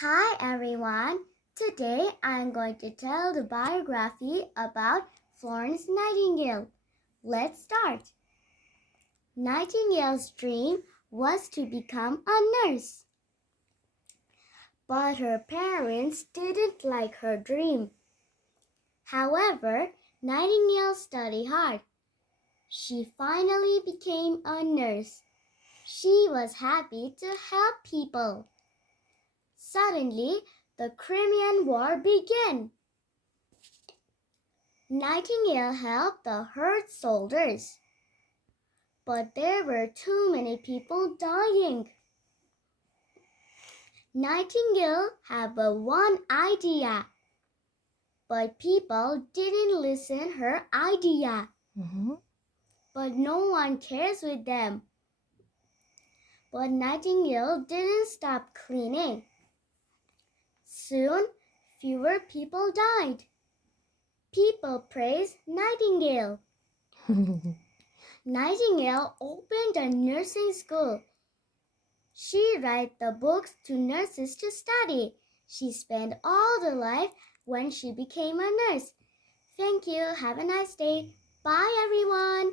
Hi everyone. Today I am going to tell the biography about Florence Nightingale. Let's start. Nightingale's dream was to become a nurse. But her parents didn't like her dream. However, Nightingale studied hard. She finally became a nurse. She was happy to help people. Suddenly, the Crimean War began. Nightingale helped the hurt soldiers, but there were too many people dying. Nightingale had but one idea, but people didn't listen her idea. But no one cares with them. But Nightingale didn't stop cleaning. Soon, fewer people died. People praised Nightingale. Nightingale opened a nursing school. She wrote the books to nurses to study. She spent all the life when she became a nurse. Thank you. Have a nice day. Bye, everyone.